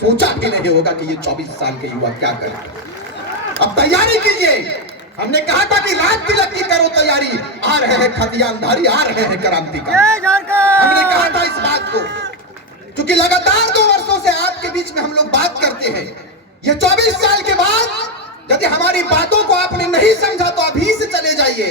सोचा भी नहीं होगा कि ये 24 साल के युवा क्या करेंगे। अब तैयारी कीजिए। हमने कहा था कि रात तिलक की करो तैयारी, आ रहे हैं खतियानधारी, आ रहे हैं क्रांतिकारी। हमने कहा था इस बात को, क्योंकि लगातार 2 वर्षों से आपके बीच में हम लोग बात करते हैं। ये 24 साल के बाद यदि हमारी बातों को आपने नहीं समझा तो अभी से चले जाइए।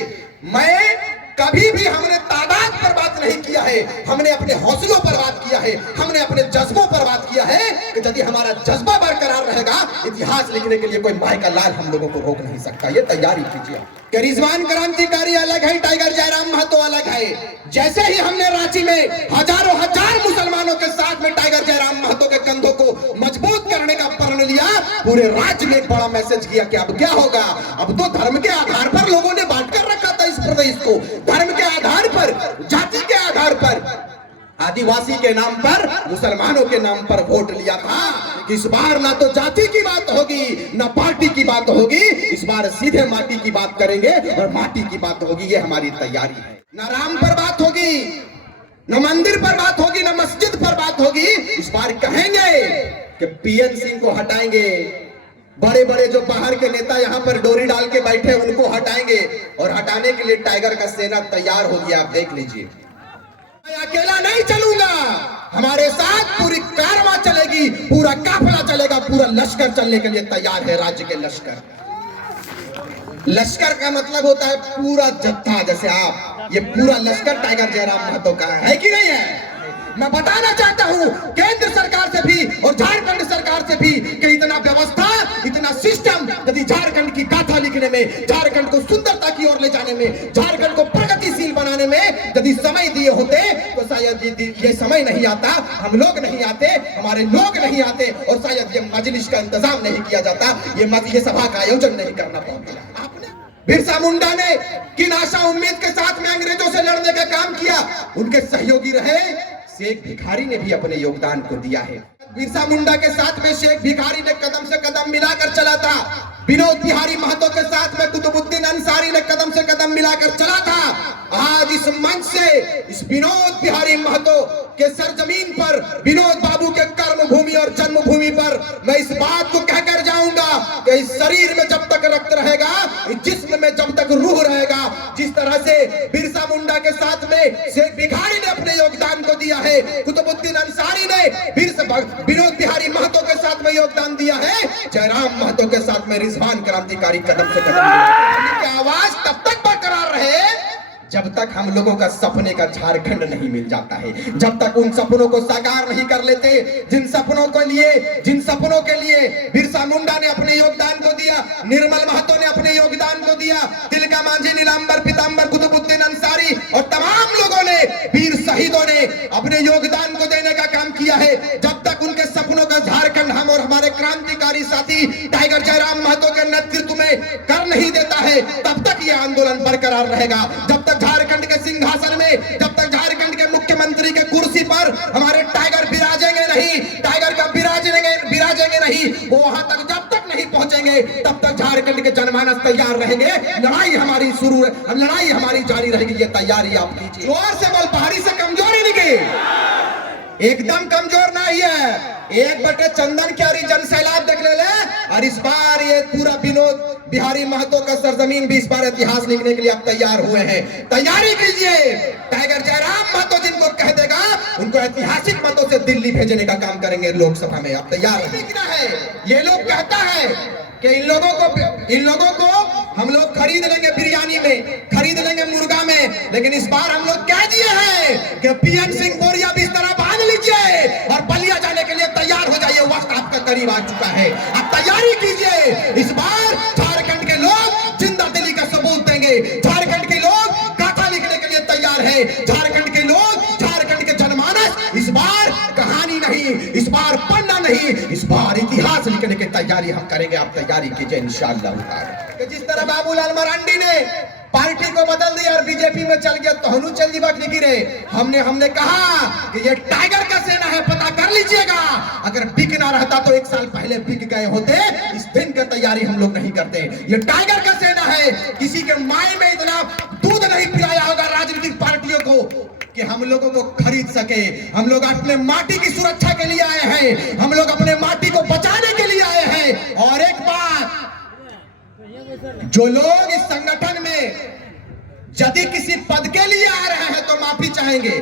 मैं कभी भी हमने तादाद पर बात नहीं किया है, हमने अपने हौसलों पर बात किया है, हमने अपने जज्बों पर बात किया है कि यदि हमारा जज्बा बरकरार रहेगा, इतिहास लिखने के लिए कोई माय का लाल हम लोगों को रोक नहीं सकता। ये तैयारी कीजिए कि रिजवान क्रांतिकारी अलग है, टाइगर जयराम महतो अलग है। जैसे ही हमने रांची में हजारों हजार मुसलमानों के साथ में टाइगर जयराम महतो के कंधों को मजबूत करने का प्रण लिया, पूरे राज्य में एक बड़ा मैसेज किया कि अब क्या होगा। अब तो धर्म के आधार पर लोगों ने बांट कर रखा था इस प्रदेश को, धर्म के आधार पर, जाति के आधार पर, आदिवासी के नाम पर, मुसलमानों के नाम पर वोट लिया था। इस बार ना तो जाति की बात होगी, ना पार्टी की बात होगी, इस बार सीधे माटी की बात करेंगे और माटी की बात होगी। ये हमारी तैयारी है। ना राम पर बात होगी, न मंदिर पर बात होगी, न मस्जिद पर बात होगी। इस बार कहेंगे कि पीएन सिंह को हटाएंगे, बड़े बड़े जो बाहर के नेता यहाँ पर डोरी डाल के बैठे उनको हटाएंगे, और हटाने के लिए टाइगर का सेना तैयार हो गया। आप देख लीजिए, मैं अकेला नहीं चलूंगा, हमारे साथ पूरी कारवां चलेगी, पूरा काफिला चलेगा, पूरा लश्कर चलने के लिए तैयार है। राज्य के लश्कर, लश्कर का मतलब होता है पूरा जत्था। जैसे आप, ये पूरा लश्कर टाइगर जयराम महतो का है कि नहीं है। मैं बताना चाहता हूं केंद्र सरकार से भी और झारखंड सरकार से भी कि इतना व्यवस्था, इतना सिस्टम यदि झारखंड की गाथा लिखने में, झारखंड को सुंदरता की ओर ले जाने में, झारखंड को प्रगतिशील बनाने में यदि समय दिए होते तो शायद ये समय नहीं आता, हम लोग नहीं आते, हमारे लोग नहीं आते, और शायद ये मजलिस का इंतजाम नहीं किया जाता, ये सभा का आयोजन नहीं करना पड़ता। बिरसा मुंडा ने किन आशा उम्मीद के साथ में अंग्रेजों से लड़ने का काम किया, उनके सहयोगी रहे शेख भिखारी ने भी अपने योगदान को दिया है। बिरसा मुंडा के साथ में शेख भिखारी ने कदम से कदम मिलाकर चला था। विनोद बिहारी महतो के साथ में कुतुबुद्दीन अंसारी ने कदम से कदम मिलाकर चला था। आज इस मंच से इस विनोद बिहारी महतो के सरजमीन पर, विनोद बाबू के कर्म भूमि और जन्मभूमि पर मैं इस बात को कहकर जाऊंगा कि इस शरीर में जब तक रक्त रहेगा, इस जिस्म में जब तक रूह रहेगा, जिस तरह से बिरसा मुंडा के साथ में शेख भिखारी ने अपने योगदान को दिया है, कुतुबुद्दीन अंसारी ने विनोद बिहारी महतो के साथ में योगदान दिया है, जयराम महतो के साथ में रिजवान क्रांतिकारी कदम से कदम मिलाकर आवाज तब तक बरकरार रहे जब तक हम लोगों का सपने का झारखंड नहीं मिल जाता है, जब तक उन सपनों को साकार नहीं कर लेते, जिन सपनों के लिए बिरसा मुंडा ने अपने योगदान को दिया, निर्मल महतो ने अपने योगदान को दिया, तिलका मांझी, नीलांबर पीतांबर, कुतुबुद्दीन अंसारी और तमाम लोगों ने, वीर शहीदों ने अपने योगदान को देने का काम किया है। जब तक उनके सपनों का झारखंड हम और हमारे क्रांतिकारी साथी टाइगर जयराम महतो के नेतृत्व में कर नहीं देता है, तब तक ये आंदोलन बरकरार रहेगा। जब तक झारखंड के सिंहासन में, जब तक झारखंड के मुख्यमंत्री के कुर्सी पर हमारे टाइगर विराजेंगे नहीं, टाइगर का विराजेंगे नहीं, वो वहां तक जब तक नहीं पहुंचेंगे, तब तक झारखंड के जनमानस तैयार रहेंगे। लड़ाई हमारी शुरू है, लड़ाई हमारी जारी रहेगी। ये तैयारी आप कीजिए। जोर से बोल, पहाड़ी से कमजोरी निकली, एकदम कमजोर नहीं है। 1 चंदन क्यारी जन सैलाब देख ले, और इस बार ये पूरा विनोद बिहारी महतो का सरजमीन भी इस बार इतिहास लिखने के लिए आप तैयार हुए हैं। तैयारी कीजिए। टाइगर जयराम महतो जिनको कह देगा, उनको ऐतिहासिक मतों से दिल्ली भेजने का काम करेंगे लोकसभा में। आप तैयार है। ये लोग कहता है कि इन लोगों को हम लोग खरीद लेंगे, बिरयानी में खरीद लेंगे, मुर्गा में, लेकिन इस बार हम लोग कह दिए हैं कि पीएन सिंह बोरिया भी इस तरह बांध लीजिए और बलिया जाने के लिए तैयार हो जाइए। वक्त आपका करीब आ चुका है, आप तैयारी कीजिए। इस बार झारखंड के लोग जिंदा दिली का सबूत देंगे, झारखंड के लोग गाथा लिखने के लिए तैयार है, झारखंड के लोग, झारखंड के जनमानस इस बार कहानी नहीं, इस बार पन्ना नहीं, इस बार इतिहास लिखने की तैयारी हम करेंगे। आप तैयारी कीजिए इंशाअल्लाह। जिस तरह बाबूलाल मरांडी ने पार्टी को बदल दिया और बीजेपी में चल गया, तो हनु चंद दिवक नहीं गिरे। हमने कहा कि ये टाइगर का सेना है, पता कर लीजिएगा। अगर बिक ना रहता तो 1 साल पहले बिक गए होते। इस दिन की तैयारी हम लोग नहीं करते। ये टाइगर का सेना है। किसी के माई में इतना दूध नहीं पिलाया होगा राजनीतिक पार्टियों को कि हम लोगों को खरीद सके। हम लोग अपने माटी की सुरक्षा के लिए आए हैं, हम लोग अपने माटी जो लोग इस संगठन में यदि किसी पद के लिए आ रहे हैं तो माफी चाहेंगे,